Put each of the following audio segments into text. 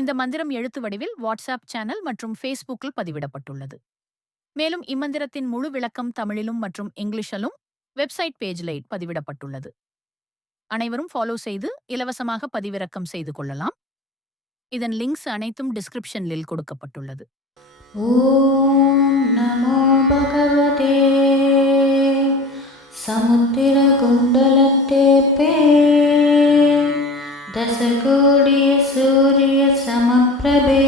இந்த மந்திரம் எழுத்து வடிவில் வாட்ஸ்அப் சேனல் மற்றும் ஃபேஸ்புக்கில் பதிவிடப்பட்டுள்ளது. மேலும் இம்மந்திரத்தின் முழு விளக்கம் தமிழிலும் மற்றும் இங்கிலீஷிலும் வெப்சைட் பேஜில் பதிவிடப்பட்டுள்ளது. அனைவரும் ஃபாலோ செய்து இலவசமாக பதிவிறக்கம் செய்து கொள்ளலாம். இதன் லிங்க்ஸ் அனைத்தும் டிஸ்கிரிப்ஷனில் கொடுக்கப்பட்டுள்ளது. ஓம் நமோ பகவதே சமுத்திர குண்டலத்தே பே தசகோடிய சூரிய சமப்பிரபே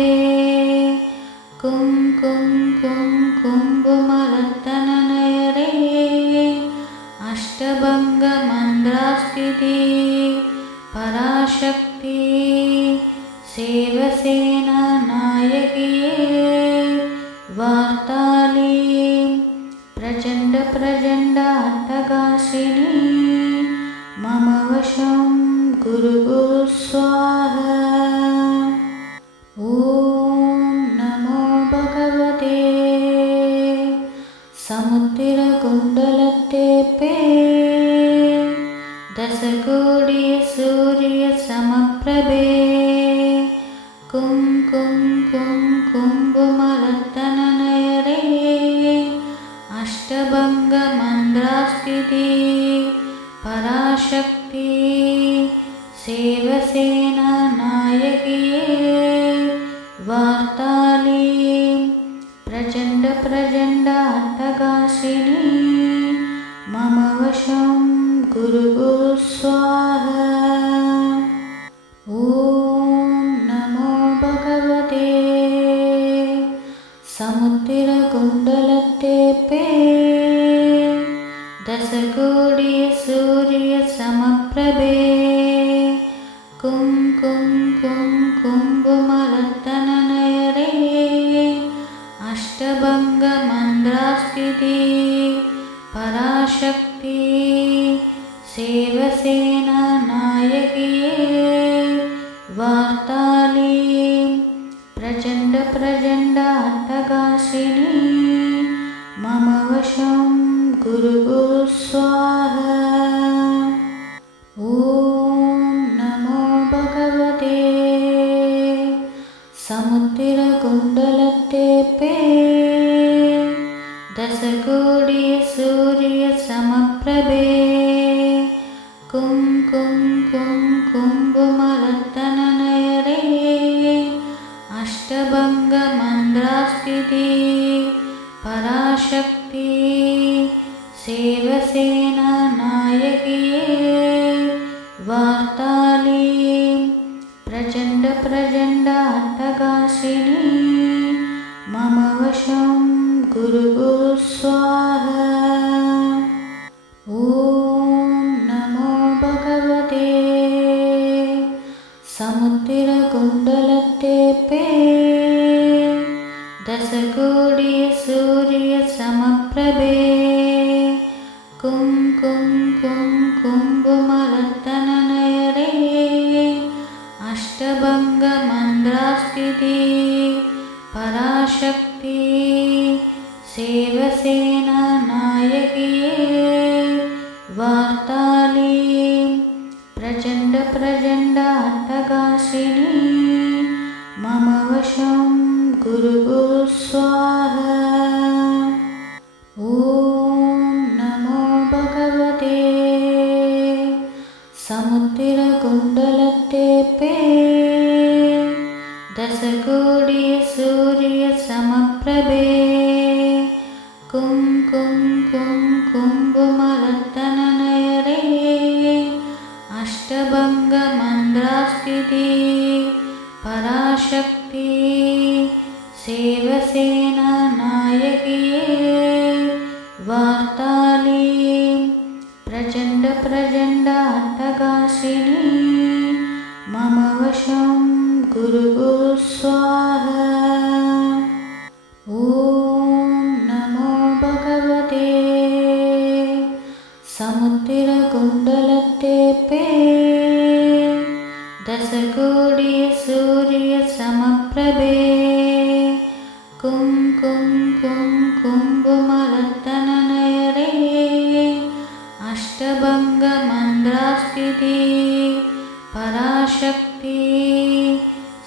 கும் கும் கும் கும்புமரத்தனநயரே அஷ்டபங்க மந்திராஸ்திதி பராசக்தி சேவசேனா நாயகியே வார்த்தாளி பிரச்சண்ட பிரச்சண்ட அட்டகாசினி மம வசம் குரு குரு ஸ்வாஹா. ஓம் நமோ பகவதே சமுத்திர குண்டலத்தே பே தசகோடிய சூரிய சமப்பிரபே கும் கும் கும் கும்புமரத்தனநயரே அஷ்டபங்க மந்திராஸ்திதி பராசக்தி சேவசேனா நாயகியே வார்த்தாளி பிரச்சண்ட பிரச்சண்ட அட்டகாசினி மம வசம் குரு குரு ஸ்வாஹா. ஓம் நமோ பகவதே சமுத்திர குண்டலத்தே பே தசகோடிய சூரிய சமப்பிரபே கும் கும் கும் கும்புமரத்தனநயரே அஷ்டபங்க மந்திராஸ்திதி பராசக்தி சேவசேனா நாயகியே வார்த்தாளி பிரச்சண்ட பிரச்சண்ட அட்டகாசினி மம வசம் குரு குரு ஸ்வாஹா. ஓம் நமோ பகவதே சமுத்திர குண்டலத்தே பே தசகோடிய சூரிய சமப்பிரபே கும் கும் கும் கும்புமரத்தனநயரே அஷ்டபங்க மந்திராஸ்திதி பராசக்தி சேவசேனா நாயகியே வார்த்தாளி பிரச்சண்ட பிரச்சண்ட அட்டகாசினி மம வசம் குரு குரு ஸ்வாஹா. ஓம் நமோ பகவதே சமுத்திர குண்டலத்தே பே தசகோடிய சூரிய சமப்பிரபே கும் கும் கும் கும்புமரத்தனநயரே அஷ்டபங்க மந்திராஸ்திதி பராசக்தி சேவசேனா நாயகியே வார்த்தாளி பிரச்சண்ட பிரச்சண்ட அட்டகாசினி மம வசம் குரு குரு ஸ்வாஹா. ஓம் நமோ பகவதே சமுத்திர குண்டலத்தே பே தசகோடிய சூரிய சமப்பிரபே கும் கும் கும் கும்புமரத்தனநயரே அஷ்டபங்க மந்திராஸ்திதி பராசக்தி சேவசேனா நாயகியே வார்த்தாளி பிரச்சண்ட பிரச்சண்ட அட்டகாசினி மம வசம் குரு குரு ஸ்வாஹா. ஓம் நமோ பகவதே சமுத்திர குண்டலத்தே பே தசகோடிய சூரிய சமப்பிரபே கும் கும் கும் கும்புமரத்தனநயரே அஷ்டபங்க மந்திராஸ்திதி பராசக்தி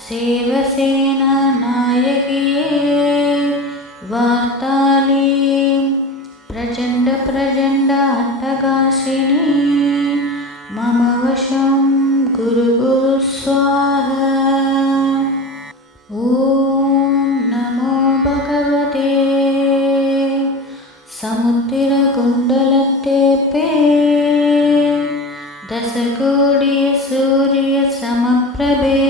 सेवसेना नायकिये वार्तालीं प्रचण्ड अट्टगासिनी मम वशं गुरु स्वाहा। ॐ नमो भगवते समुद्रकुण्डलतेपे दशकोटि सूर्यसमप्रभे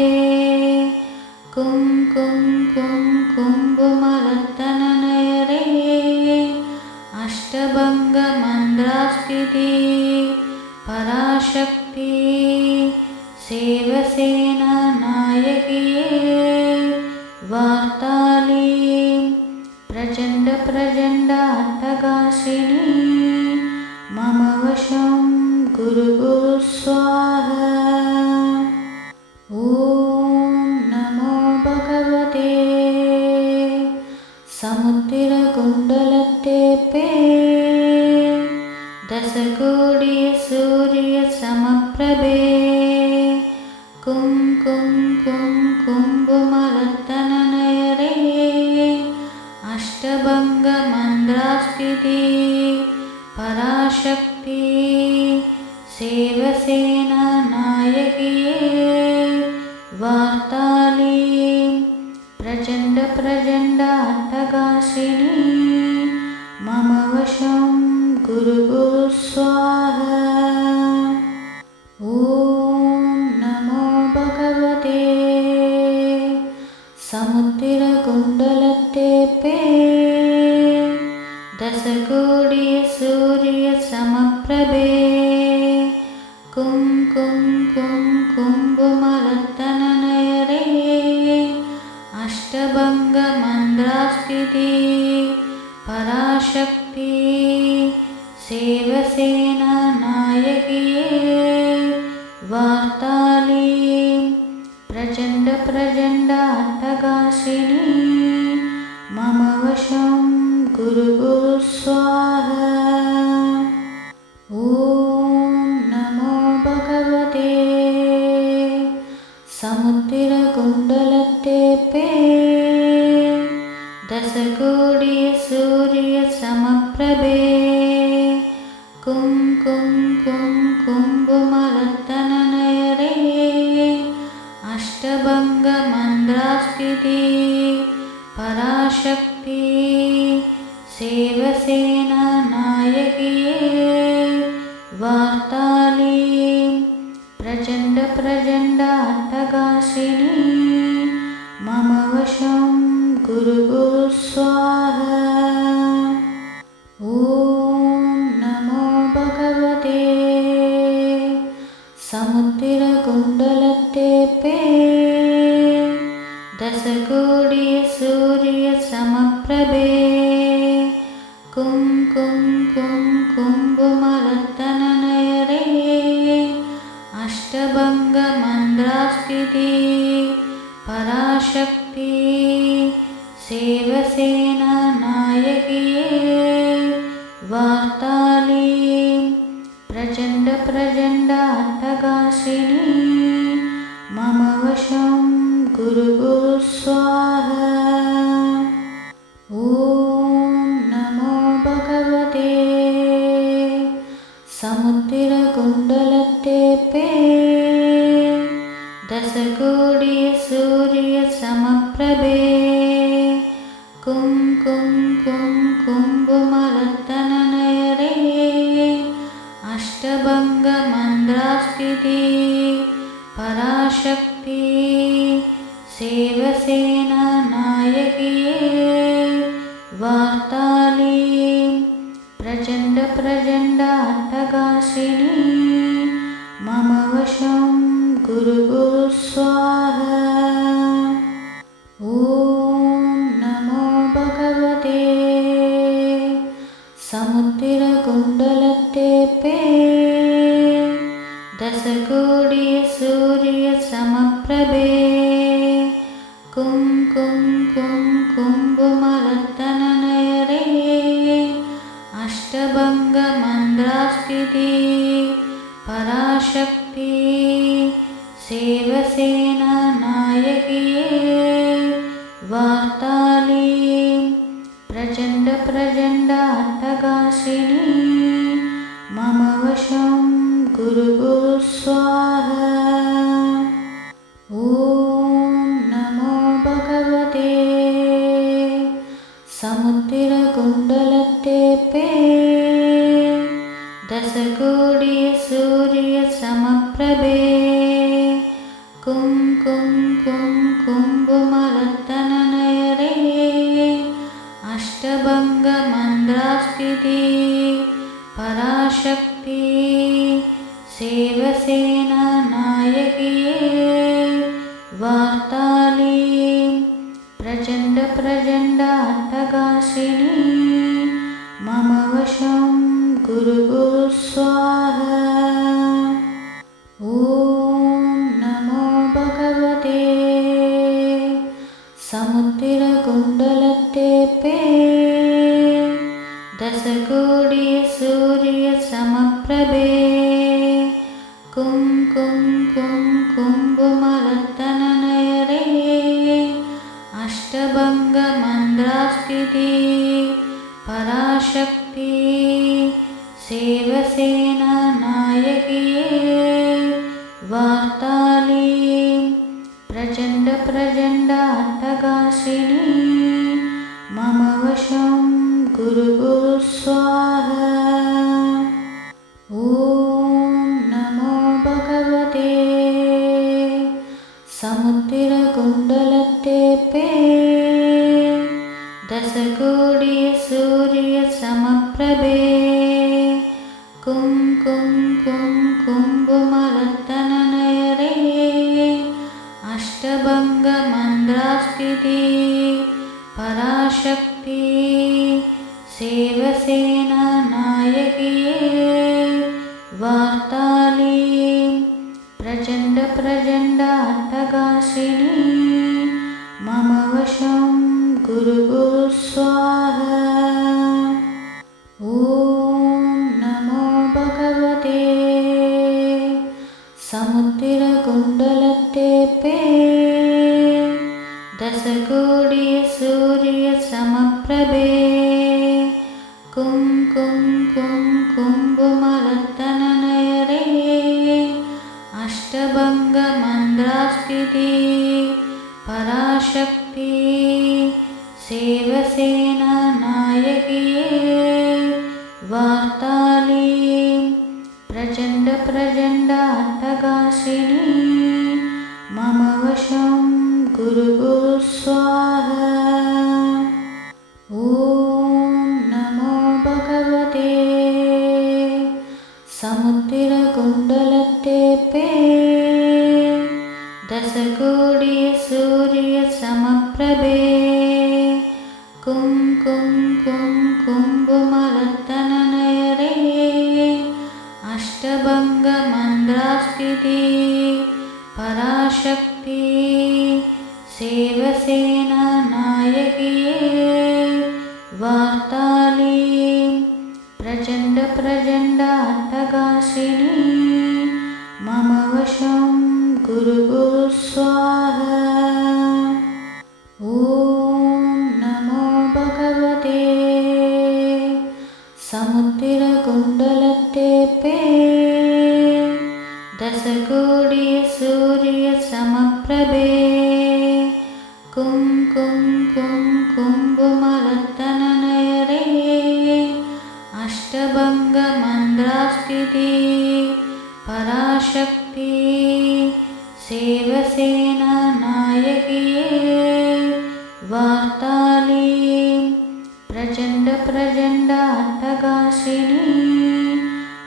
कुम्भुमरत्ननयरे अष्टभङ्गमन्द्रास्थिति पराशक्ति सेवसेना नायकिये वार्तालीं प्रचण्ड अट्टगासिनी मम वशं गुरु स्वाहा। ॐ नमो भगवते समुद्रकुण्डलतेपे दशकोटि सूर्यसमप्रभे कुम्भुमरत्ननयरे अष्टभङ्गमन्द्रास्थिति पराशक्ति सेवसेना नायकिये वार्तालीं प्रचण्ड अट्टगासिनी मम वशं गुरु स्वाहा। ॐ नमो भगवते समुद्रकुण्डलतेपे दशकोटि सूर्यसमप्रभे कुम्भुमरत्ननयरे अष्टभङ्गमन्द्रास्थिति पराशक्ति सेवसेना नायकिये वार्तालीं प्रचण्ड अट्टगासिनी मम वशं गुरु स्वाहा। ॐ नमो भगवते समुद्रकुण्डलतेपे दशकोटि सूर्यसमप्रभे कुम्भुमरत्ननयरे अष्टभङ्गमन्द्रास्थिति पराशक्ति सेवसेना नायकिये वार्तालीं प्रचण्ड अट्टगासिनी मम वशं गुरु स्वाहा। ॐ नमो भगवते समुद्रकुण्डलतेपे दशकोटि सूर्यसमप्रभे कुम्भुमरत्ननयरे अष्टभङ्गमन्द्रास्थिति पराशक्ति सेवसेना नायकिये वार्तालीं प्रचण्ड अट्टगासिनी मम वशं गुरु स्वाहा। ॐ नमो भगवते समुद्रकुण्डलतेपे दशकोटि सूर्यसमप्रभे कुम्भुमरत्ननयरे अष्टभङ्गमन्द्रास्थिति पराशक्ति सेवसेना नायकिये वार्तालीं प्रचण्ड अट्टगासिनी मम वशं गुरु स्वाहा। ॐ नमो भगवते समुद्रकुण्डलतेपे दशकोटि सूर्यसमप्रभे कुम्भुमरत्ननयरे अष्टभङ्गमन्द्रास्थिति नायकिये वार्तालीं प्रचण्डप्रचण्डाट्टकाशिनी मम वशं कुरु कुरु स्वाहा। ॐ नमो भगवते समुद्रकुण्डलतेऽपि दशकोटि सूर्यसमप्रभे कुङ्कुमरत्ननयने अष्टभङ्गमन्द्रास्थिति पराशक्ति सेवसेना नायकिये वार्तालीं प्रचण्डप्रचण्डाट्टकाशिनी मम वशं कुरु कुरु स्वाहा। ॐ नमो भगवते समुद्रकुण्डलतेऽपि दशकोटि सूर्यसमप्रभे कुङ्कुमरत्ननयने अष्टभङ्गमन्द्रास्थिति पराशक्ति सेवसेना नायकिये वार्तालीं प्रचण्डप्रचण्डाट्टकाशिनी मम वशं कुरु कुरु स्वाहा। ॐ नमो भगवते समुद्रकुण्डलतेऽपि दशकोटि सूर्यसमप्रभे कुङ्कुमरत्ननयने अष्टभङ्गमन्द्रास्थिति पराशक्ति सेवसेना नायकिये वार्तालीं प्रचण्डप्रचण्डाट्टकाशिनी मम वशं कुरु कुरु स्वाहा। ॐ नमो भगवते समुद्रकुण्डलतेऽपि दशकोटि सूर्यसमप्रभे कुङ्कुमरत्ननयने अष्टभङ्गमन्द्रास्थिति पराशक्ति सेवसेना नायकिये वार्तालीं प्रचण्डप्रचण्डाट्टकाशिनी मम वशं कुरु कुरु स्वाहा। ॐ नमो भगवते समुद्रकुण्डलतेऽपि दशकोटि सूर्यसमप्रभे कुङ्कुमरत्ननयने अष्टभङ्गमन्द्रास्थिति पराशक्ति सेवसेना नायकिये वार्तालीं प्रचण्डप्रचण्डाट्टकाशिनी मम वशं कुरु कुरु स्वाहा। ॐ नमो भगवते समुद्रकुण्डलतेऽपि दशकोटि सूर्यसमप्रभे कुङ्कुमरत्ननयने अष्टभङ्गमन्द्रास्थिति पराशक्ति सेवसेना नायकिये वार्तालीं प्रचण्डप्रचण्डाट्टकाशिनी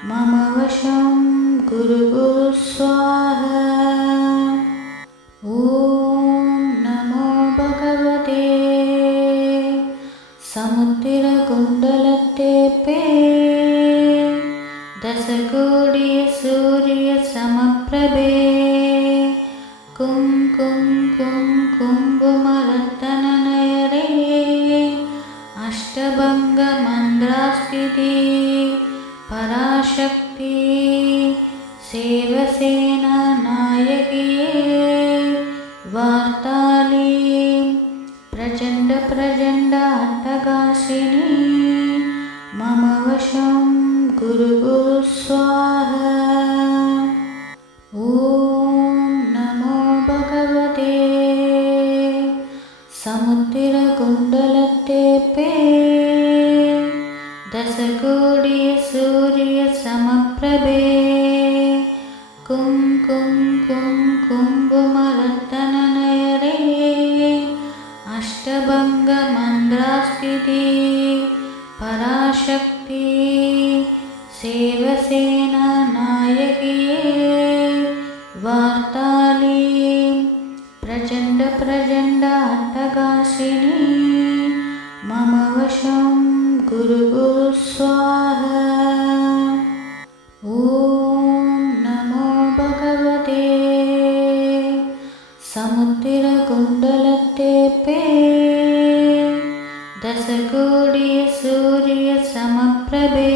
मम वशं कुरु कुरु स्वाहा। ॐ नमो भगवते वार्तालीं प्रचण्ड अट्टहासिनी मम वशं गुरु स्वाहा। ॐ नमो भगवते समुद्रकुण्डलतेपे दशकोटि सूर्यसमप्रभे कुङ्कुमरत्ननयरे अष्टभङ्गमन्द्रास्थिति पराशक्ति सेवसेना नायकिये वार्तालीं प्रचण्ड अट्टहासिनी मम वशं गुरु स्वाहा। ॐ नमो भगवते समुद्रकुण्डलतेपे दशकोटि सूर्यसमप्रभे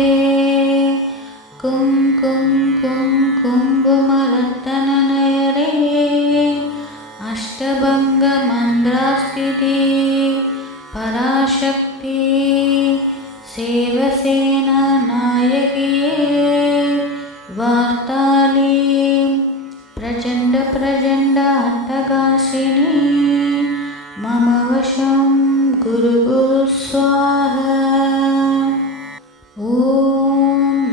कुङ्कुमरत्ननयरे अष्टभङ्गमन्द्रास्थिति पराशक्ति सेवसेना नायकिये वार्तालीं प्रचण्ड अट्टहासिनी मम वशं गुरु स्वाहा। ॐ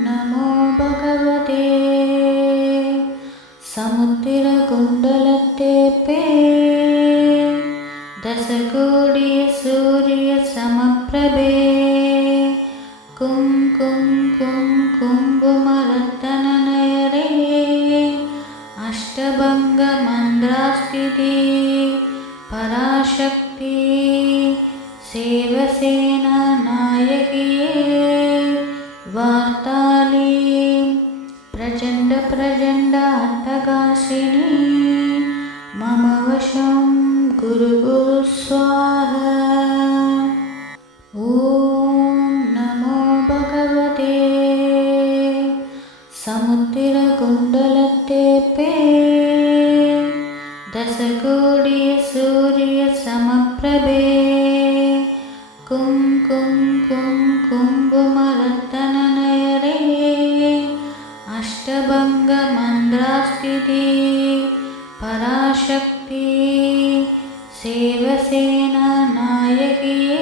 नमो भगवते समुद्रकुण्डलतेपे दशकोटि सूर्यसमप्रभे कुङ्कुमरत्ननयरे अष्टभङ्गमन्द्रास्थिति पराशक्ति सेवसेना नायकिये वार्तालीं प्रचण्ड अट्टहासिनी मम वशं गुरु स्वाहा। ॐ नमो भगवते समुद्रकुण्डलतेपे दशकोटि सूर्यसमप्रभे कुङ्कुमरत्ननयरे अष्टभङ्गमन्द्रास्थिति पराशक्ति सेवसेना नायकिये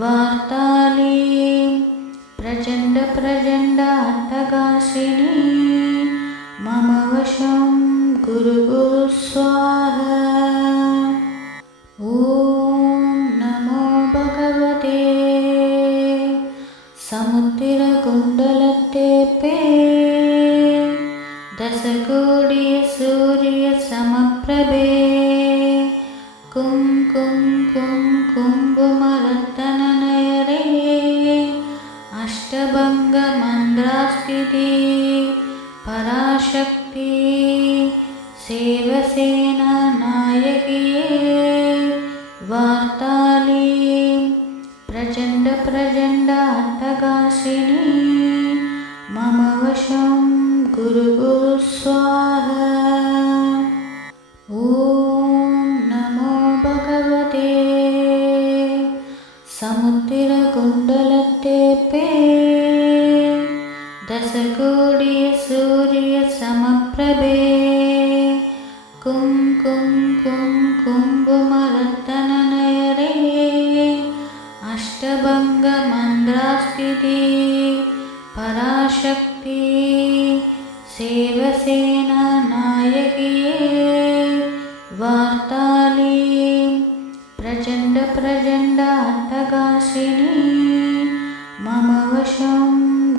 वार्तालीं प्रचण्ड अट्टहासिनी मम वशं गुरु स्वाहा। ॐ नमो भगवते समुद्रकुण्डलतेपे दशकोटि सूर्यसमप्रभे कुङ्कुमरत्ननयरे अष्टभङ्गमन्द्रास्थिति पराशक्ति सेवसेना नायकिये वार्तालीं प्रचण्ड अट्टहासिनी मम वशं गुरु स्वाहा। ॐ नमो भगवते समुद्रकुण्डलतेपे दशकोटि सूर्यसमप्रभे कुङ्कुमरत्ननयरे अष्टभङ्गमन्द्रास्थिति पराशक्ति सेवसेना नायकिये वार्तालीं प्रचण्ड अट्टहासिनी मम वशं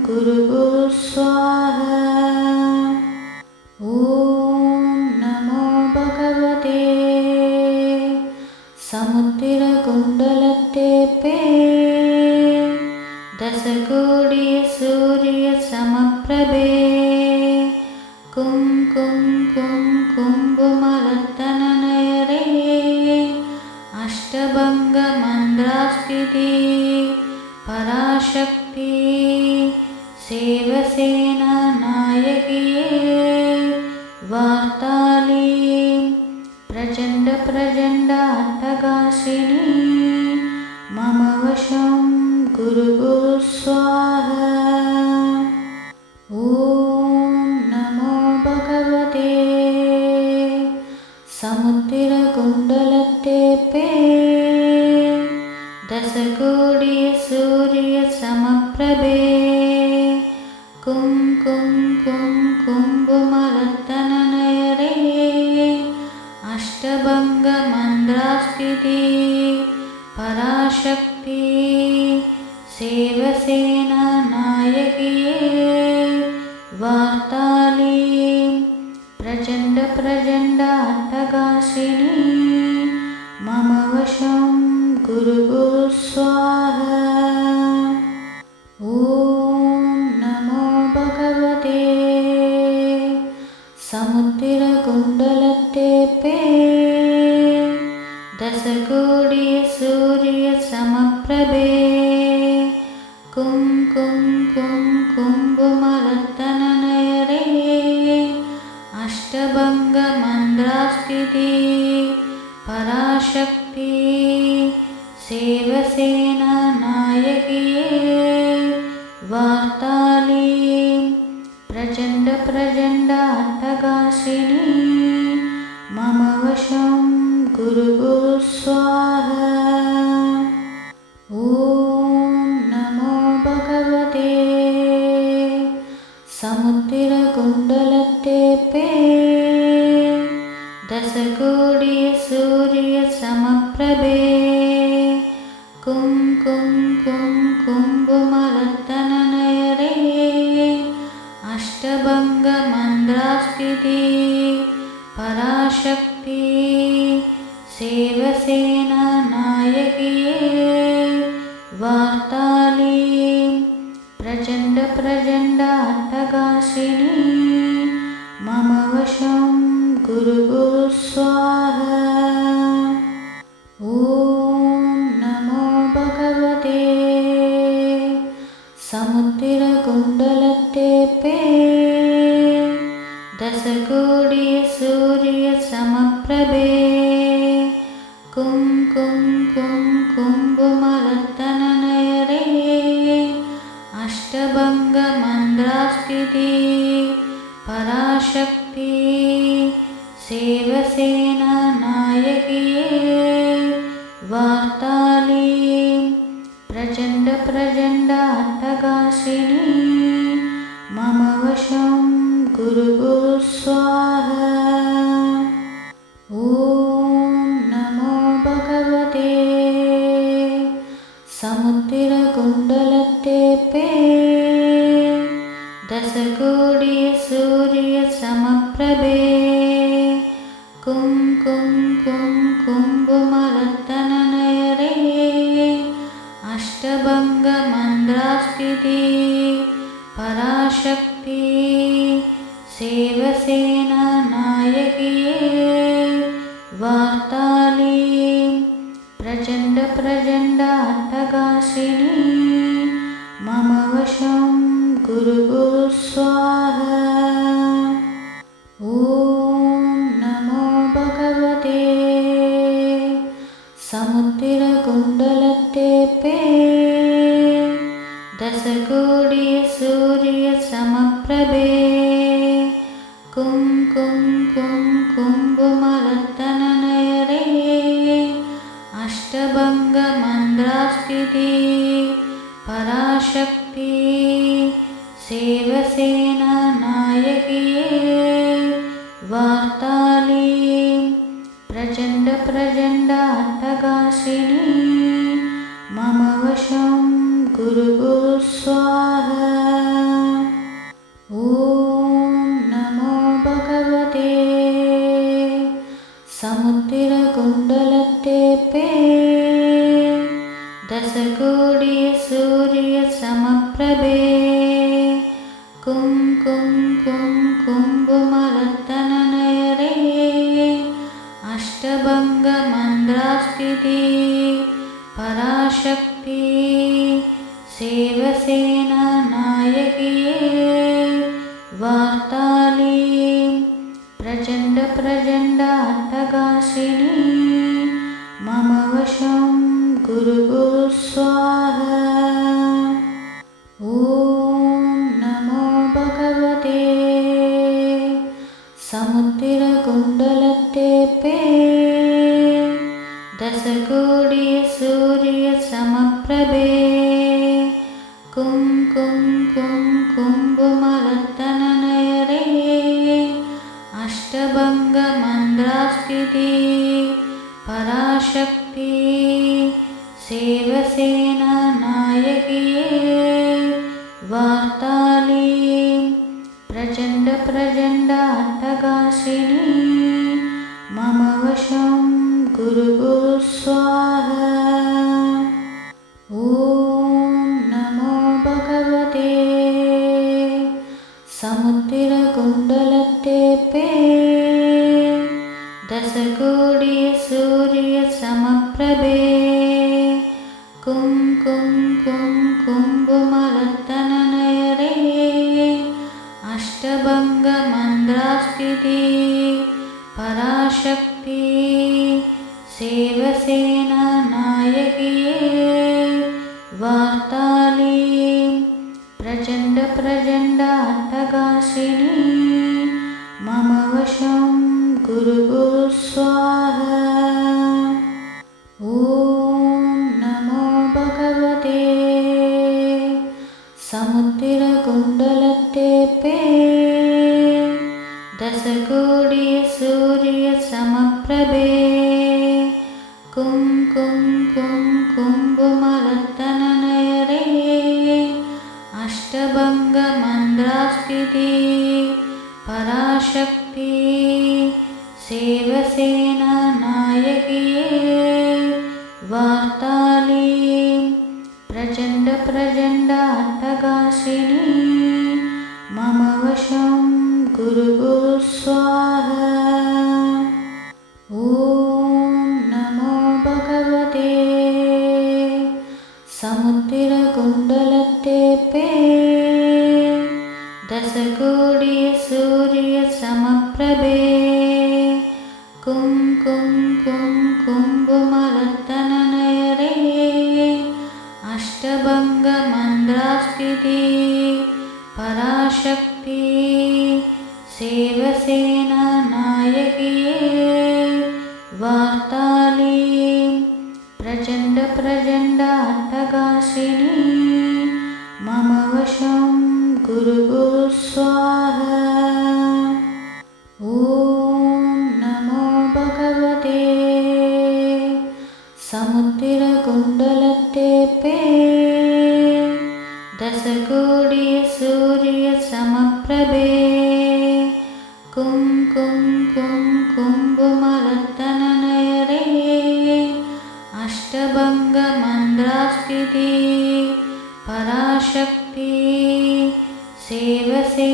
गुरु स्वाहा। ॐ नमो भगवते समुद्रकुण्डलतेपे दशकोटि सूर्यसमप्रभे कुङ्कुमरत्ननयरे अष्टभङ्गमन्द्रास्थिति पराशक्ति सेवसेना नायकिये वार्तालीं प्रचण्डाट्टगासिनी मम वशं गुरु गुरु स्वाहा। ॐ नमो भगवते समुद्रकुण्डलतेपे दशकोटि सूर्यसमप्रभे कुम्भुमरत्ननयरे अष्टभङ्गमन्द्रास्थिति पराशक्ति सेवसेना नायकिये वार्ताली प्रचण्डाट्टगासिनी मम वशं गुरु गुरु स्वाहा। ॐ नमो भगवते समुद्रकुण्डलतेपे दशकोटि सूर्यसमप्रभे कुम्भुमरत्ननयरे अष्टभङ्गमन्द्रास्थिति पराशक्ति सेवसेना नायकिये वार्ताली प्रचण्डाट्टगासिनी मम वशं गुरु गुरु स्वाहा। ॐ नमो भगवते समुद्रकुण्डलतेपे दशकोटि सूर्यसमप्रभे कुम्भुमरत्ननयरे अष्टभङ्गमन्द्रास्थिति पराशक्ति सेवसेना नायकिये वार्ताली प्रचण्डाट्टगासिनी मम वशं गुरु गुरु स्वाहा। ॐ नमो भगवते समुद्रकुण्डलतेपे दशकोटि सूर्यसमप्रभे कुम्भुमरत्ननयरे अष्टभङ्गमन्द्रास्थिति पराशक्ति सेवसेना नायकिये वार्ताली प्रचण्डाट्टगासिनी मम वशं गुरु गुरु स्वाहा। ॐ नमो भगवते समुद्रकुण्डलतेपे दशकोटि सूर्यसमप्रभे कुम्भुमरत्ननयरे अष्टभङ्गमन्द्रास्थिति पराशक्ति सेवसेना नायकिये वार्ताली प्रचण्डाट्टगासिनी मम वशं गुरु गुरु स्वाहा। ॐ नमो भगवते समुद्रकुण्डलतेपे दशकोटि सूर्यसमप्रभे कुम्भुमरत्ननयरे अष्टभङ्गमन्द्रास्थिति पराशक्ति सेवसेना नायकिये वार्ताली प्रचण्डाट्टगासिनी मम वशं गुरु गुरु स्वाहा। ॐ नमो भगवते समुद्रकुण्डलतेपे दशकोटि सूर्यसमप्रभे कुम्भुमरत्ननयरे अष्टभङ्गमन्द्रास्थिति पराशक्ति सेवसेना नायकिये वार्ताली प्रचण्डाट्टगासिनी दशकोटि सूर्यसमप्रभे कुङ्कुमरत्ननयरे अष्टभङ्गमन्द्रास्थिते पराशक्ति सेवसेनानायकिये वार्ताली प्रचण्ड अट्टहासिनी मम वशं गुरु स्वाहा। ॐ नमो भगवते समुद्रकुण्डलतेपे दशकोटि सूर्यसमप्रभे कुङ्कुमरत्ननयरे अष्टभङ्गमन्द्रास्थिते पराशक्ति सेवसेनानायकिये वार्ताली प्रचण्ड अट्टहासिनी मम वशं गुरु स्वाहा। ॐ नमो भगवते समुद्रकुण्डलतेपे दशकोटि सूर्यसमप्रभे कुङ्कुमरत्ननयरे अष्टभङ्गमन्द्रास्थिते पराशक्ति सेवसेनानायकिये वार्ताली प्रचण्ड अट्टहासिनी मम वशं गुरु स्वाहा। ॐ नमो भगवते समुद्रकुण्डलतेपे दशकोटि सूर्यसमप्रभे कुङ्कुमरत्ननयरे अष्टभङ्गमन्द्रास्थिते पराशक्ति सेवसेनानायकिये वार्ताली प्रचण्ड अट्टहासिनी मम वशं गुरु स्वाहा। ॐ नमो भगवते समुद्रकुण्डलतेपे दशकोटि सूर्यसमप्रभे कुङ्कुमरत्ननयरे अष्टभङ्गमन्द्रास्थिते पराशक्ति सेवसेनानायकिये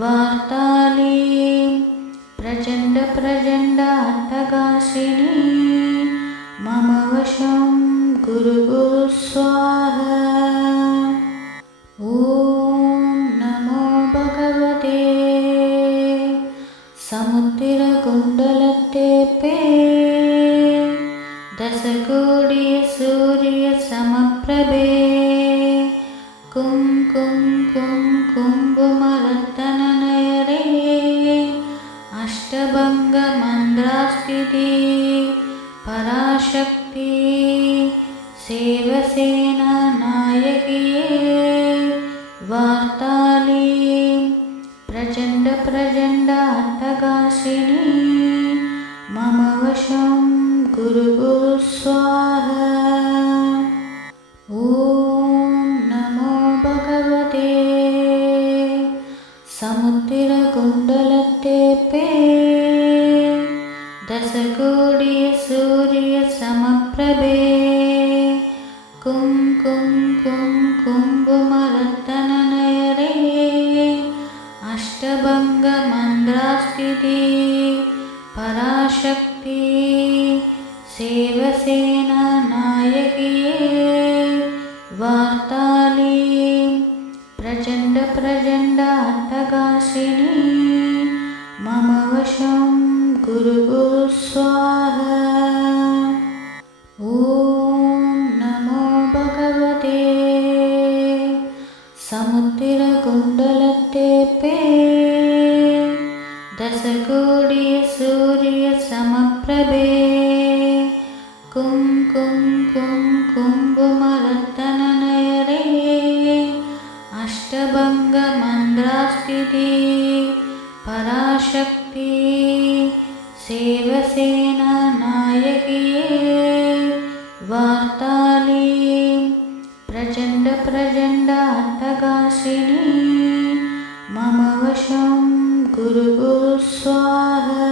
वार्ताली प्रचण्ड अट्टहासिनी मम वशं गुरु स्वाहा। ॐ नमो भगवते समुद्रकुण्डलतेपे दशकोटि सूर्यसमप्रभे कुङ्कुमरत्ननयरे अष्टभङ्गमन्द्रास्थिते पराशक्ति सेवसेनानायकिये वार्ताली प्रचण्ड अट्टहासिनी मम वशं गुरु स्वाहा। ॐ नमो भगवते समुद्रकुण्डलतेपे दशकोटि सूर्यसमप्रभे कुङ्कुमरत्ननयरे अष्टभङ्गमन्द्रास्थिते पराशक्ति सेवसेनानायकिये वार्ताली प्रचण्ड अट्टहासिनी मम वशं गुरु स्वाहा। ॐ नमो भगवते समुद्रकुण्डलतेपे दशकोटि दशकोटिसूर्यसमप्रभे कुं कुं कुं कुम्भुमरत्तननयरे अष्टभङ्गमन्द्रास्थिति पराशक्ति सेवसेनानायकिये वार्ताली प्रचण्डप्रचण्डाट्टगासिनी मम वशं गुरुगुरु स्वाहा।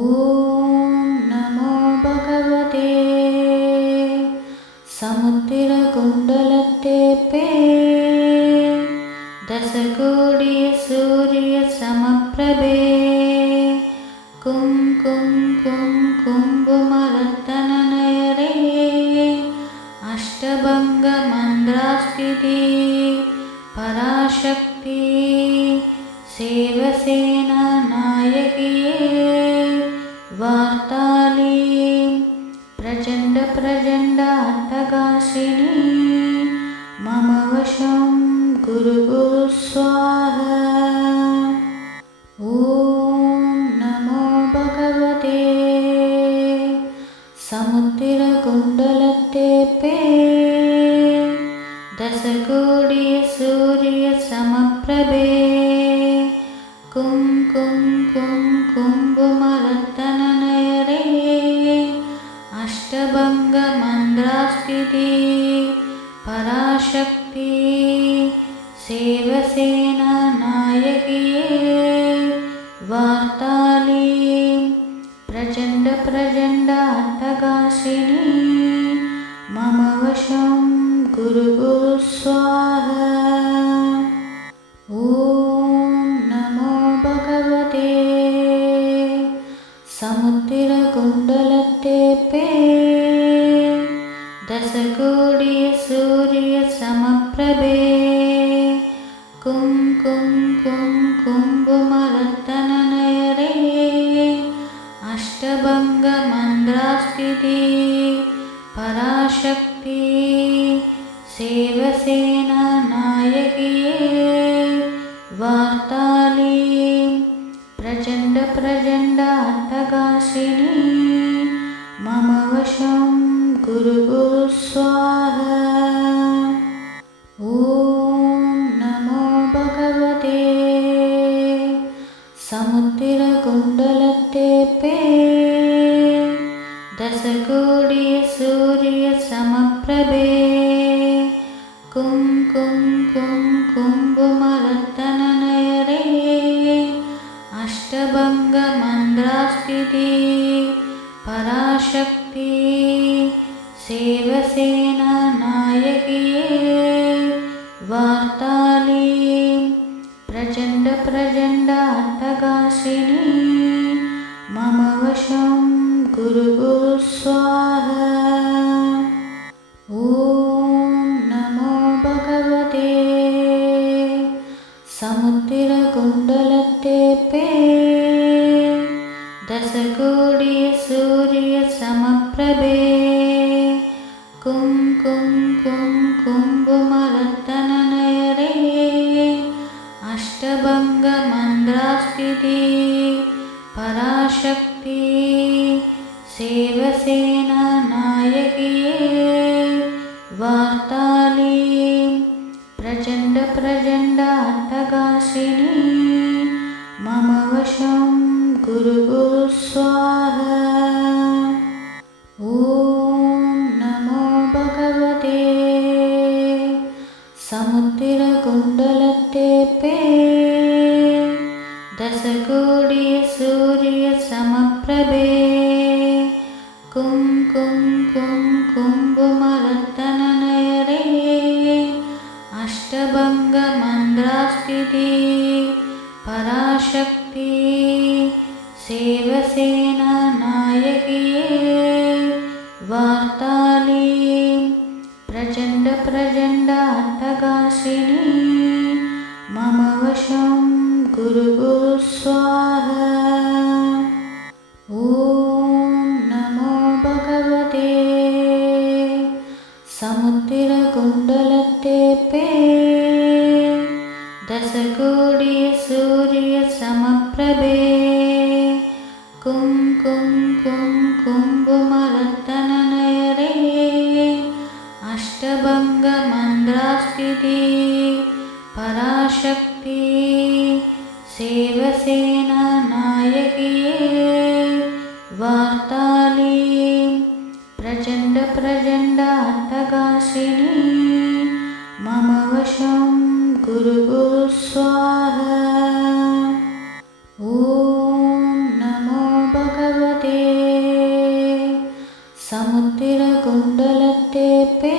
ॐ नमो भगवते समुद्रकुण्डलतेऽपि दशकोटिसूर्यसमप्रभे कुं कुं कुं कुम्भुमरत्तननयरे अष्टभङ्गमन्द्रास्थिति पराशक्ति सेवसेनानायकिये वार्ताली प्रचण्डप्रचण्डाट्टगासिनी मम वशं गुरुगुरु स्वाहा। ॐ नमो भगवते समुद्रकुण्डलतेऽपि दशकोटिसूर्यसमप्रभे कुं कुं कुं कुम्भुमरत्तननयरे अष्टभङ्गमन्द्रास्थिति पराशक्ति सेवसेनानायकिये वार्ताली प्रचण्डप्रचण्डाट्टगासिनी मम वशं गुरुगुरु स्वाहा। ॐ नमो भगवते समुद्रकुण्डलतेऽपि दशकोटिसूर्यसमप्रभे कुं कुं कुं कुम्भुमरत्तननयरे अष्टभङ्गमन्द्रास्थिति पराशक्ति सेवसेनानायकिये वार्ताली प्रचण्डप्रचण्डाट्टगासिनी मम वशं गुरुगुरु स्वाहा। ॐ नमो भगवते समुद्रकुण्डलतेऽपि दशकोटिसूर्यसमप्रभे कुं कुं कुं कुम्भुमरत्तननयरे अष्टभङ्गमन्द्रास्थिति पराशक्ति सेवसेनानायकिये वार्ताली प्रचण्डप्रचण्डाट्टगासिनी मम वशं गुरुगुरु स्वाहा। ॐ नमो भगवते समुद्रकुण्डलतेऽपि दशकोटिसूर्यसमप्रभे कुं कुं कुं कुम्भुमरत्तननयरे अष्टभङ्गमन्द्रास्थिति पराशक्ति सेवसेनानायकिये वार्ताली प्रचण्डप्रचण्डाट्टगासिनी मम वशं गुरुगुरु स्वाहा। ॐ नमो भगवते समुद्रकुण्डलतेऽपि दशकोटिसूर्यसमप्रभे कुं कुं कुं कुम्भुमरत्तननयरे अष्टभङ्गमन्द्रास्थिति पराशक्ति सेवसेनानायकिये वार्ताली प्रचण्डप्रचण्डाट्टगासिनी मम वशं गुरुगुरु स्वाहा। ॐ नमो भगवते समुद्रकुण्डलतेऽपि दशकोटिसूर्यसमप्रभे कुं कुं कुं कुम्भुमरत्तननयरे अष्टभङ्गमन्द्रास्तिति पराशक्ति सेवसेना नायकिये वार्ताली प्रचण्ड प्रचण्ड अट्टगासिनी मम वशं गुरु गुरु स्वाहा। ॐ नमो भगवते समुद्रकुण्डलतेपे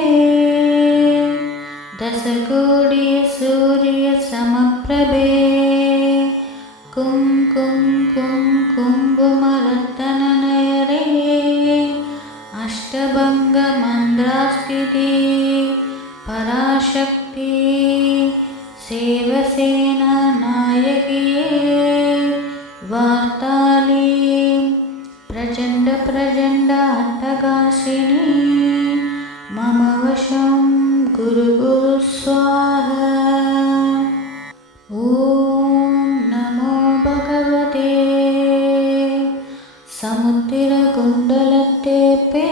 दशकोटि सूर्यसमप्रभे कुं कुं कुं कुम्भुमरत्तननयरे अष्टभङ्गमन्द्रास्तिति पराशक्ति सेवसेना नायकिये वार्ताली प्रचण्ड प्रचण्ड अट्टगासिनी मम वशं गुरु गुरु स्वाहा। ॐ नमो भगवते समुद्रकुण्डलतेपे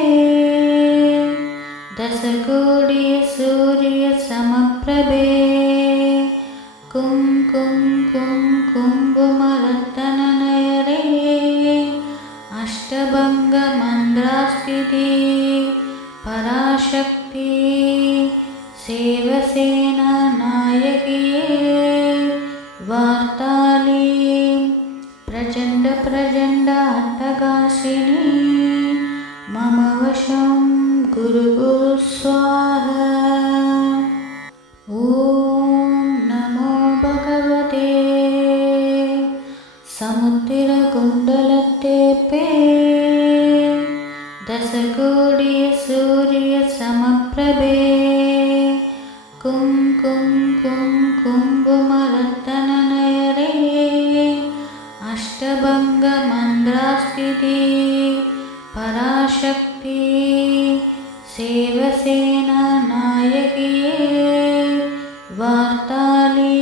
दशकोटि सूर्यसमप्रभे कुं कुं कुं कुम्भुमरत्तननयरे अष्टभङ्गमन्द्रास्तिति पराशक्ति सेवसेना नायकिये वार्ताली प्रचण्ड प्रचण्ड अट्टगासिनी मम वशं गुरु गुरु स्वाहा। ॐ नमो भगवते समुद्रकुण्डलतेपे दशकोटि सूर्यसमप्रभे कुं कुं कुं कुम्भुमरत्तननयरे अष्टभङ्गमन्द्रास्तिति पराशक्ति सेवसेना नायकिये वार्ताली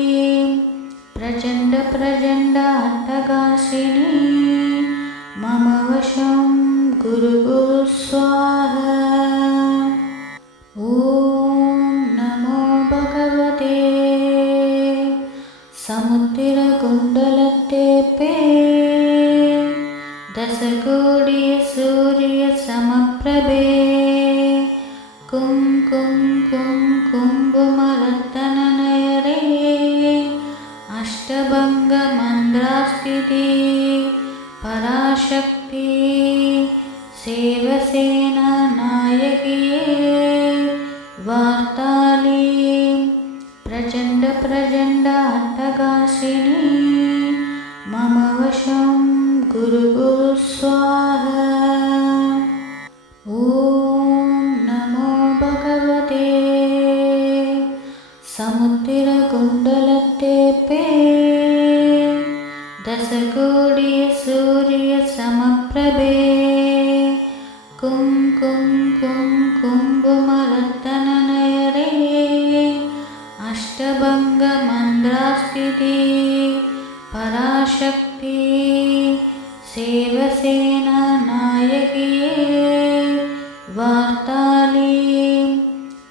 प्रचण्ड प्रचण्ड अट्टगासिनी मम वशं गुरु गुरु स्वाहा। ॐ नमो भगवते समुद्रकुण्डलतेपे दशकोटि सूर्यसमप्रभे कुं कुं कुं कुम्भुमरत्तननयरे अष्टभङ्गमन्द्रास्तिति पराशक्ति सेवसेना नायकिये वार्ताली प्रचण्ड प्रचण्ड अट्टगासिनी मम वशं गुरु गुरु स्वाहा। ॐ नमो भगवते समुद्रकुण्डलतेपे दशकोटि सूर्यसमप्रभे कुं कुं कुं कुम्भुमरत्तननयरे अष्टभङ्गमन्द्रास्तिति पराशक्ति सेवसेना नायकिये वार्ताली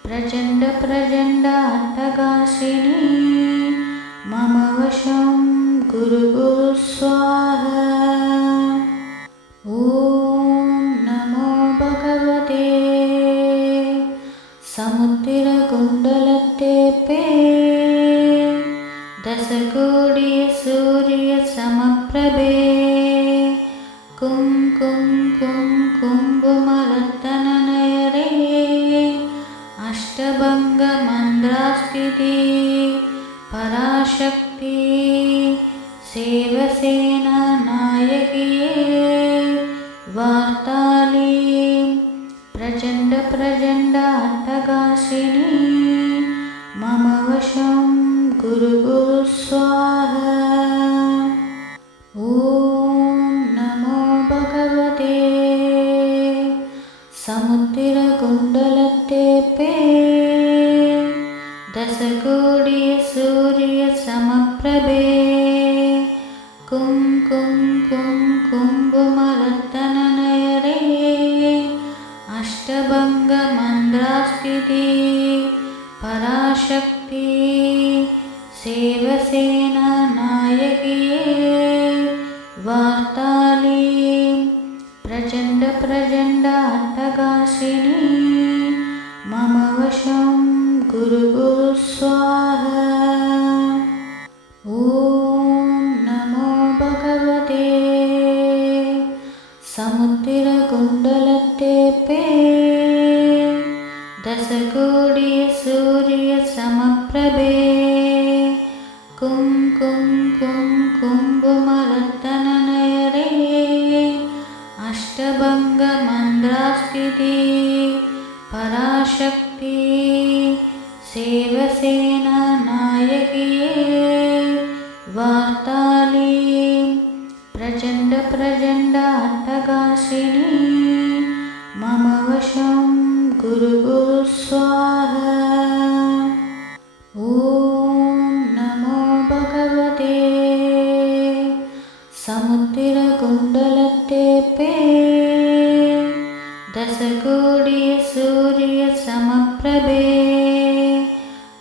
प्रचण्ड प्रचण्ड अट्टगासिनी मम वशं गुरु गुरु स्वाहा। ॐ नमो भगवते समुद्रकुण्डलतेपे दशकोटि सूर्यसमप्रभे कुं कुं कुं कुम्भुमरत्तननयरे अष्टभङ्गमन्द्रास्तिति पराशक्ति सेवसेना नायकिये वार्ताली प्रचण्ड प्रचण्ड अट्टगासिनी मम वशं गुरु गुरु स्वाहा। ॐ नमो भगवते समुद्रकुण्डलतेपे दशकोटि सूर्यसमप्रभे कुं कुं कुं कुम्भुम वार्तालीं प्रचण्डप्रचण्डाट्टगासिनी मम वशं गुरु गुरु स्वाहा। ॐ नमो भगवते समुद्रकुण्डलतेपे दशकोटि सूर्यसमप्रभे कुं कुं कुं कुम्भुमरत्तननयरे अष्टभङ्गमन्द्रास्थिति पराशक्ति सेवसेना नायकिये वार्तालीं प्रचण्डप्रचण्डाट्टगासिनी मम वशं गुरु गुरु स्वाहा। ॐ नमो भगवते समुद्रकुण्डलतेपे दशकोटि सूर्यसमप्रभे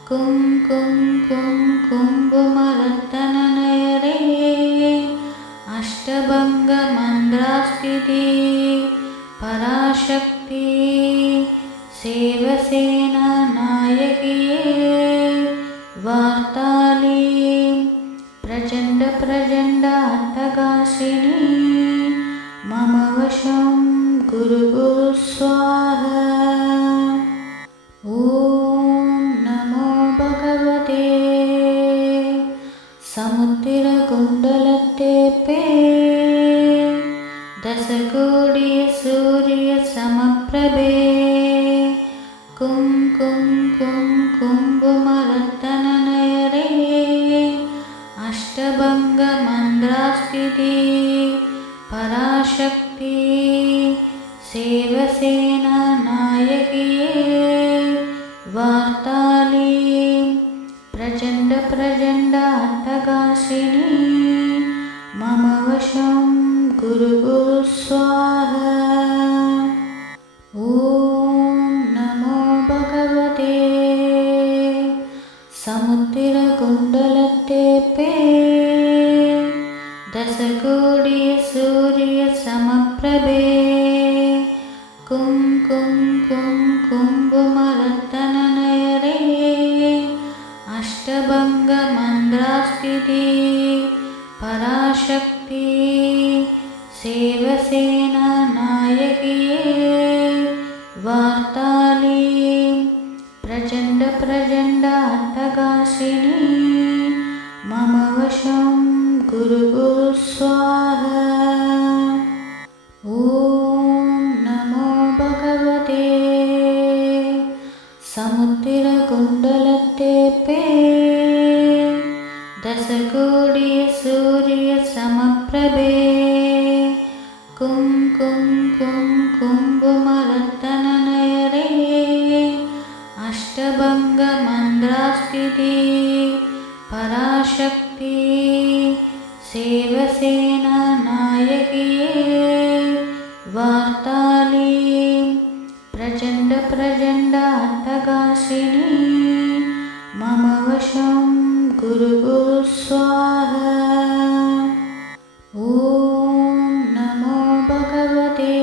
कुं कुं कुं कुम्भुमरत्तननयरे अष्टभङ्गमन्द्रास्थिति पराशक्ति सेवसेना नायकिये वार्तालीं प्रचण्डप्रचण्डाट्टगासिनी मम वशं गुरु गुरु स्वाहा। ॐ नमो भगवते समुद्रकुण्डलतेपे दशकोटि सूर्यसमप्रभे कुं कुं कुं कुम्भुमरत्तननयरे अष्टभङ्गमन्द्रास्थिति पराशक्ति सेवसेना नायकिये वार्तालीं प्रचण्डप्रचण्डाट्टगासिनी मम वशं गुरु गुरु स्वाहा। ॐ नमो भगवते समुद्रकुण्डलतेपे दशकोटि सूर्यसमप्रभे कुं कुं कुं कुम्भुमरत्तननयरे अष्टभङ्गमन्द्रास्थिति पराशक्ति सेवसेना नायकिये वार्तालीं प्रचण्डप्रचण्डाट्टगासिनी मम वशं गुरु गुरु स्वाहा। ॐ नमो भगवते समुद्रकुण्डलतेपे दशकोटि सूर्यसमप्रभे कुं कुं कुं कुम्भुमरत्तननयरे अष्टभङ्गमन्द्रास्थिति पराशक्ति सेवसेना नायकिये वार्तालीं प्रचण्डप्रचण्डाट्टगासिनी मम वशं गुरु गुरु स्वाहा। ॐ नमो भगवते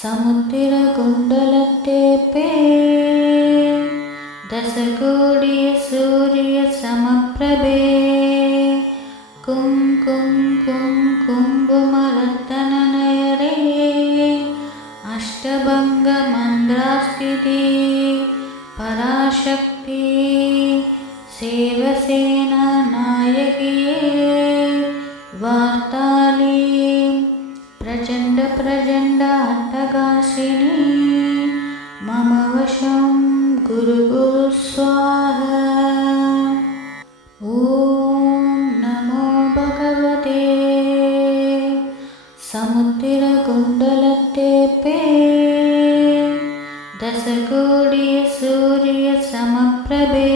समुद्रकुण्डलतेपे दशकोटि सूर्यसमप्रभे कुं कुं कुं कुम्भुमरत्तननयरे अष्टभङ्गमन्द्रास्थिति पराशक्ति सेवसेना नायकिये वार्तालीं प्रचण्डप्रचण्डाट्टगासिनी मम वशं गुरु गुरु स्वाहा। ॐ नमो भगवते समुद्रकुण्डलतेपे दशकोटि सूर्यसमप्रभे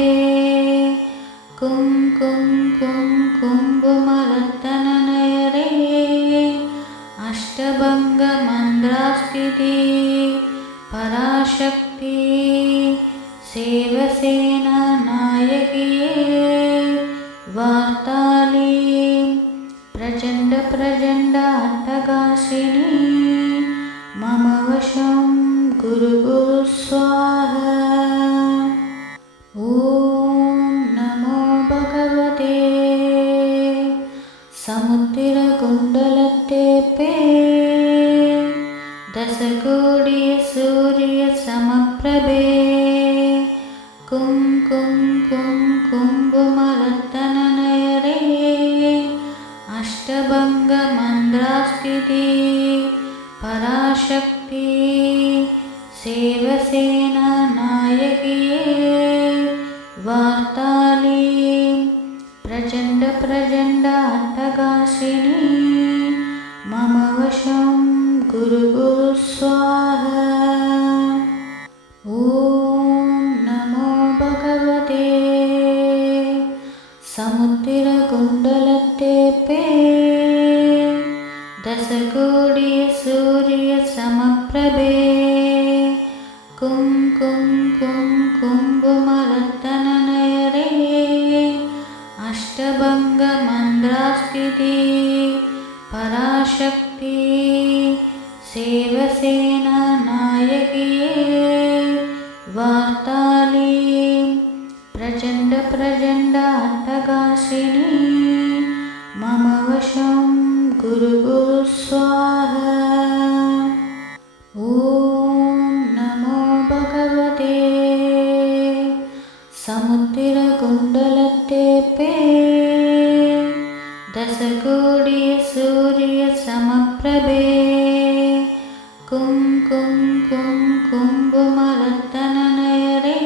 कुं कुं कुं कुम्भुमरत्तननयरे अष्टभङ्गमन्द्रास्थिति पराशक्ति सेवसेना नायकिये वार्तालीं प्रचण्ड प्रचण्डाट्टगासिनी मम वशं कुरु कुरु स्वाहा। ॐ नमो भगवते समुद्रकुण्डलतेऽपि दशकोटि सूर्यसमप्रभे कुङ्कुमरत्ननयने अष्टभङ्गमन्द्रास्थिति पराशक्ति सेवसेना नायकिये वार्ताली प्रचण्डाट्टगासिनी मम वशं कुरु कुरु स्वाहा। ॐ नमो भगवते समुद्रकुण्डलतेऽपि दशकोटि सूर्यसमप्रभे कुङ्कुमरत्ननयने अष्टभङ्गमन्द्रास्थिति पराशक्ति सेवसेना नायकिये वार्ताली प्रचण्डाट्टगासिनी मम वशं कुरु कुरु स्वाहा। ॐ नमो भगवते समुद्रकुण्डलतेऽपि दशकोटि सूर्यसमप्रभे कुङ्कुमरत्ननयने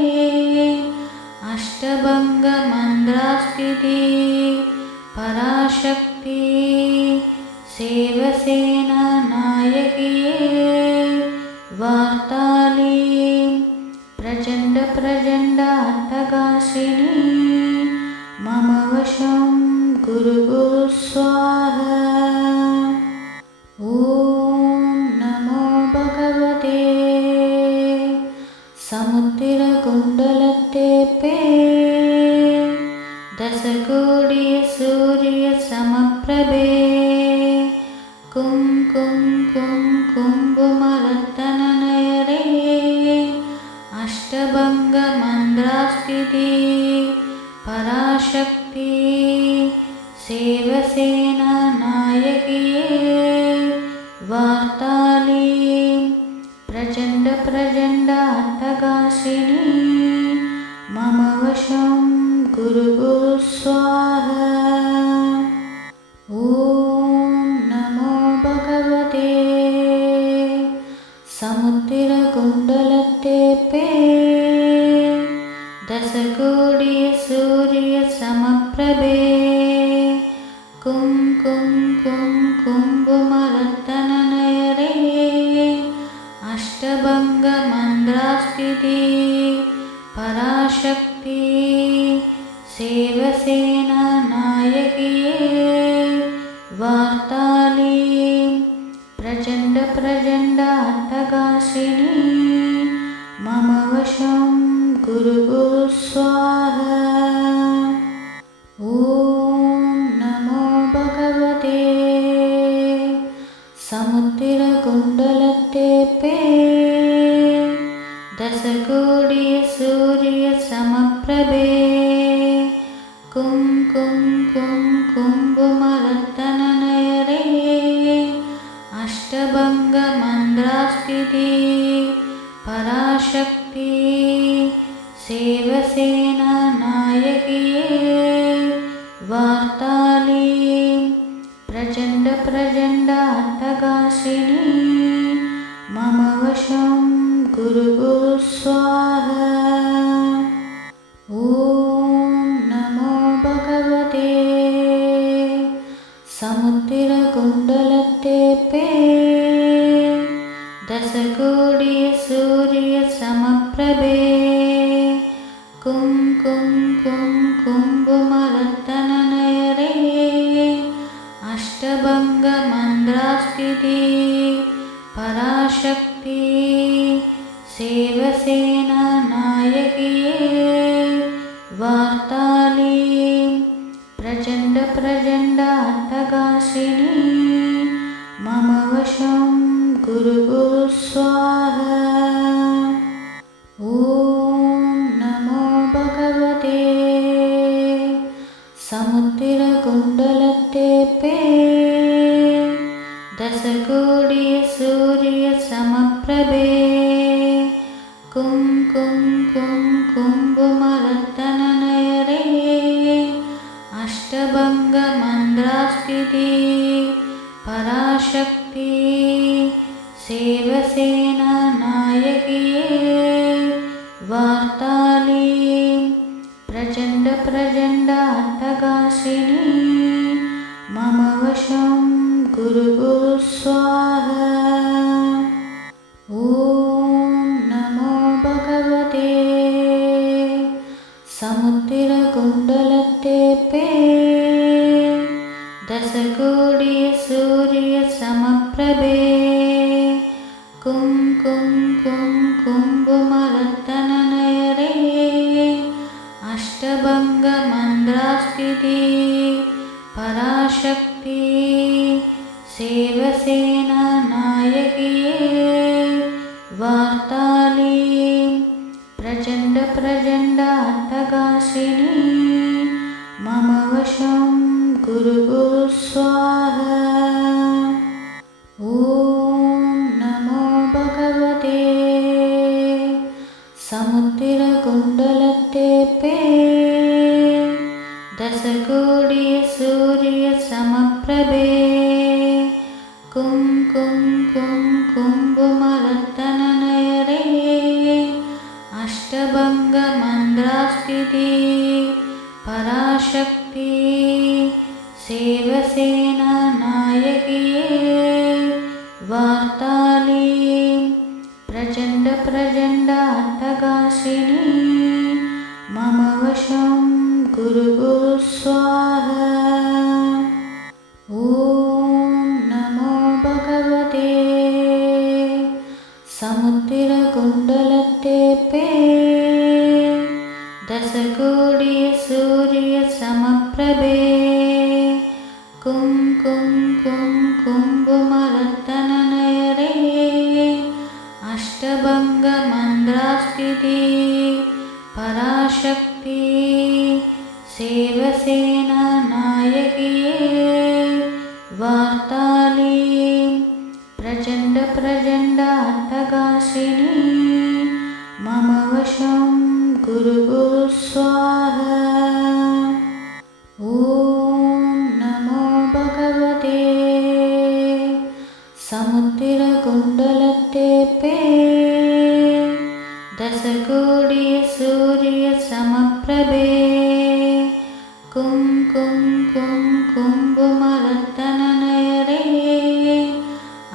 अष्टभङ्गमन्द्रास्थिति पराशक्ति सेवसेना नायकिये वार्ताली प्रचण्डाट्टगासिनी मम वशं कुरु कुरु स्वाहा। ॐ नमो भगवते समुद्रकुण्डलतेऽपि दशकोटि सूर्यसमप्रभे कुङ्कुमरत्ननयने अष्टभङ्गमन्द्रास्थिति पराशक्ति सेवसेना नायकिये वार्ताली प्रचण्डाट्टगासिनी मम वशं कुरु कुरु स्वाहा। ॐ नमो भगवते समुद्रकुण्डलतेऽपि दशकोटि सूर्यसमप्रभे कुङ्कुमरत्ननयने अष्टभङ्गमन्द्रास्थिति पराशक्ति सेवसेना नायकिये वार्ताली प्रचण्डाट्टगासिनी मम वशं कुरु कुरु स्वाहा। ॐ नमो भगवते समुद्रकुण्डलतेऽपि दशकोटि सूर्यसमप्रभे कुङ्कुमरत्ननयने अष्टभङ्गमन्द्रास्थिति पराशक्ति सेवसेना नायकिये वार्ताली प्रचण्डाट्टगासिनी मम वशं कुरु कुरु स्वाहा। ॐ नमो भगवते समुद्रकुण्डलतेऽपि दशकोटि सूर्यसमप्रभे कुङ्कुमरत्ननयने अष्टभङ्गमन्द्रास्थिति पराशक्ति सेवसेना नायकिये वार्ताली प्रचण्डाट्टगासिनी मम वशं कुरु कुरु स्वाहा। ॐ नमो भगवते समुद्रकुण्डलतेऽपि मम वशं कुरु कुरु स्वाहा। ॐ नमो भगवते समुद्रकुण्डलतेऽपि दशकोटि सूर्यसमप्रभे कुङ्कुमरत्ननयने अष्टभङ्गमन्द्रास्थिति पराशक्ति सेवसेना नायकिये वार्ताली प्रचण्डाट्टगासिनी दशकोटि सूर्यसमप्रभे कुं कुं कुं कुम्भुमरत्तननयरे अष्टभङ्गमन्द्रास्थिति पराशक्ति सेवसेना नायकिये वार्ताली प्रचण्ड प्रचण्ड अट्टहासिनी मम वशं गुरु गुरु स्वाहा। ॐ नमो भगवते समुद्रकुण्डलतेपे दशकोटि सूर्यसमप्रभे कुं कुं कुं कुम्भुमरत्तननयरे अष्टभङ्गमन्द्रास्थिति पराशक्ति सेवसेना नायकिये वार्ताली प्रचण्ड प्रचण्ड अट्टहासिनी मम वशं गुरु गुरु स्वाहा। ॐ नमो भगवते समुद्रकुण्डलतेपे दशकोटि सूर्यसमप्रभे कुं कुं कुं कुम्भुमरत्तननयरे अष्टभङ्गमन्द्रास्थिति पराशक्ति सेवसेना नायकिये वार्ताली प्रचण्ड प्रचण्ड अट्टहासिनी मम वशं गुरु गुरु स्वाहा। ॐ नमो भगवते समुद्रकुण्डलतेपे दशकोटि सूर्यसमप्रभे कुं कुं कुं कुम्भुमरत्तननयरे अष्टभङ्गमन्द्रास्थिति पराशक्ति सेवसेना नायकिये वार्ताली प्रचण्ड प्रचण्ड अट्टहासिनी मम वशं गुरु गुरु स्वाहा। ॐ नमो भगवते समुद्रकुण्डलतेपे दशकोटि सूर्यसमप्रभे कुं कुं कुं कुम्भुमरत्तननयरे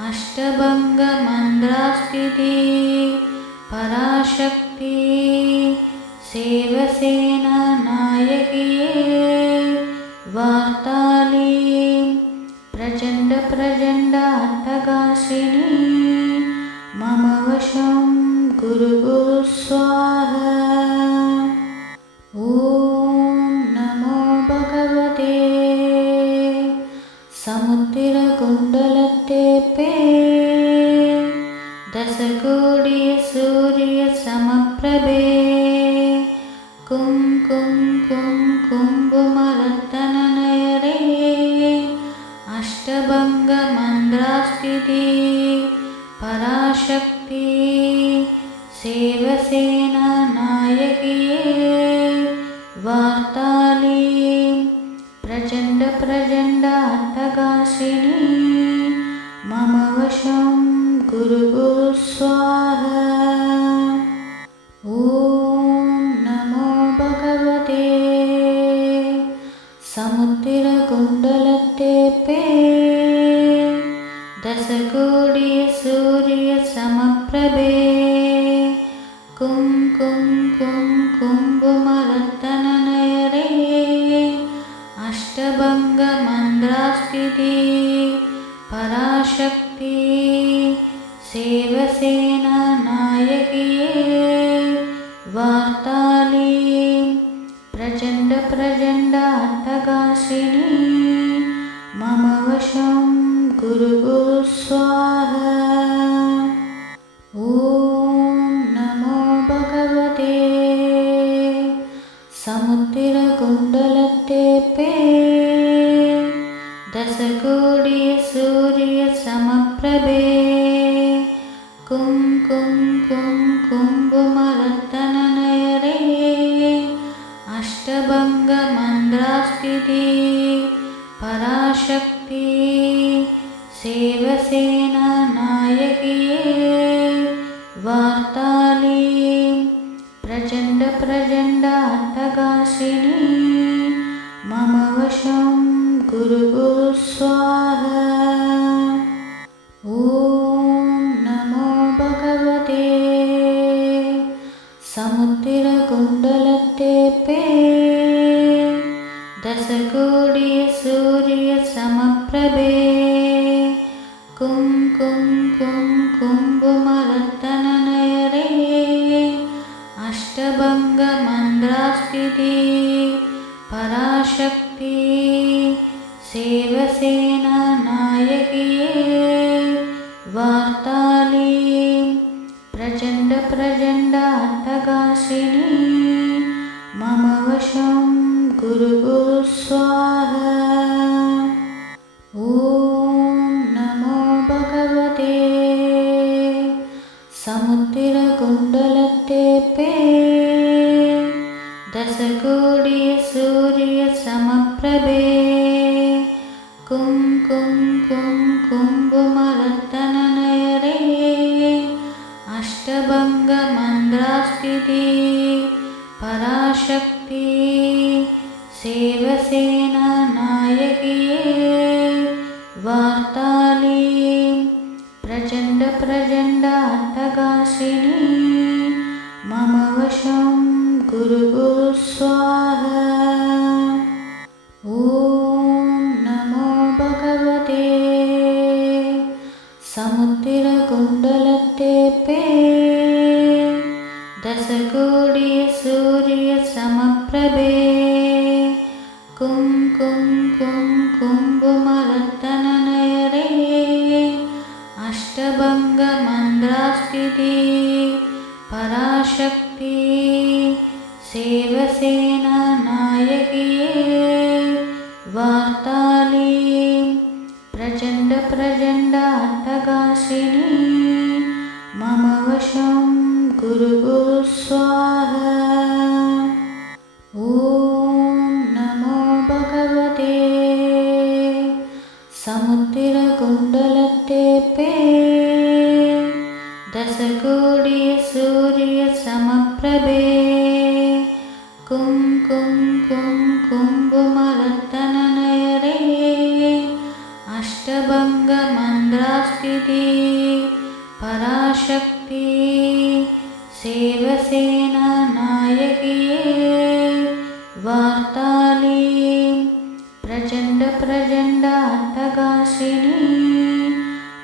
अष्टभङ्गमन्द्रास्थिति पराशक्ति सेवसेना नायकिये वार्ताली प्रचण्ड प्रचण्ड अट्टहासिनी मम वशं गुरु गुरु स्वाहा। ॐ नमो भगवते समुद्रकुण्डलतेपे दशकोटि सूर्यसमप्रभे कुं कुं कुं कुम्भुमरत्तननयरे अष्टभङ्गमन्द्रास्थिति पराशक्ति सेवसेना नायकिये वार्ताली प्रचण्ड प्रचण्ड अट्टहासिनी मम वशं गुरु गुरु स्वाहा। ॐ नमो भगवते समुद्रकुण्डलतेपे दशकोटि सूर्यसमप्रभे कुं कुं कुं कुम्भुमरत्तननयरे अष्टभङ्गमन्द्रास्थिति पराशक्ति सेवसेना नायकिये वार्ताली प्रचण्ड प्रचण्ड अट्टहासिनी मम वशं गुरु गुरु स्वाहा। ॐ समप्रभे कुं कुम्भुमरत्तननयरे अष्टभङ्गमन्द्रास्थिति पराशक्ति सेवसेना नायकिये वार्ताली प्रचण्ड अट्टगासिनी मम वशं गुरु स्वाहा। ॐ नमो भगवते समुद्रकुण्डलतेपे दशकोटि सूर्यसमप्रभे कुं कुम्भुमरत्तननयरे अष्टभङ्गमन्द्रास्थिति पराशक्ति सेवसेना नायकिये वार्ताली प्रचण्ड अट्टगासिनी मम वशं गुरु स्वाहा। ॐ नमो भगवते समुद्रकुण्डलतेपे दशकोटि सूर्यसमप्रभे कुं कुम्भुमरत्तननयरे अष्टभङ्गमन्द्रास्थिति पराशक्ति सेवसेना नायकिये वार्ताली प्रचण्ड अट्टगासिनी मम वशं गुरु स्वाहा। ॐ नमो भगवते समुद्रकुण्डलतेपे दशकोटि सूर्यसमप्रभे कुं कुम्भुमरत्तननयरे अष्टभङ्गमन्द्रास्थिति पराशक्ति सेवसेना नायकिये वार्ताली प्रचण्ड अट्टगासिनी मम वशं गुरु स्वाहा। ॐ नमो भगवते समुद्रकुण्डलतेपे दशकोटि सूर्यसमप्रभे कुं कुम्भुमरत्तननयरे अष्टभङ्गमन्द्रास्थिति पराशक्ति सेवसेना नायकिये वार्ताली प्रचण्ड अट्टगासिनी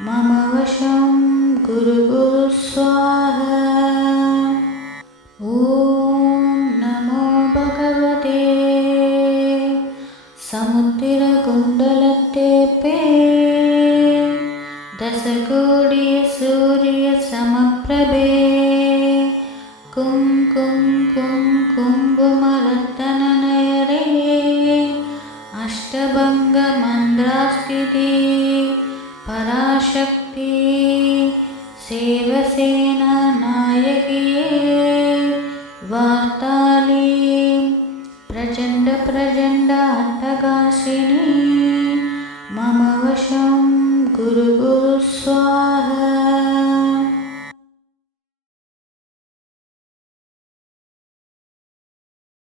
मम वशं गुरु स्वाहा। ॐ नमो भगवते समुद्रकुण्डलतेपे दशकोटि सूर्यसमप्रभे कुं कुम्भुमरत्तननयरे अष्टभङ्गमन्द्रास्थिति पराशक्ति सेवसेना नायकिये वार्ताली प्रचण्ड अट्टगासिनी मम वशं गुरु स्वाहा।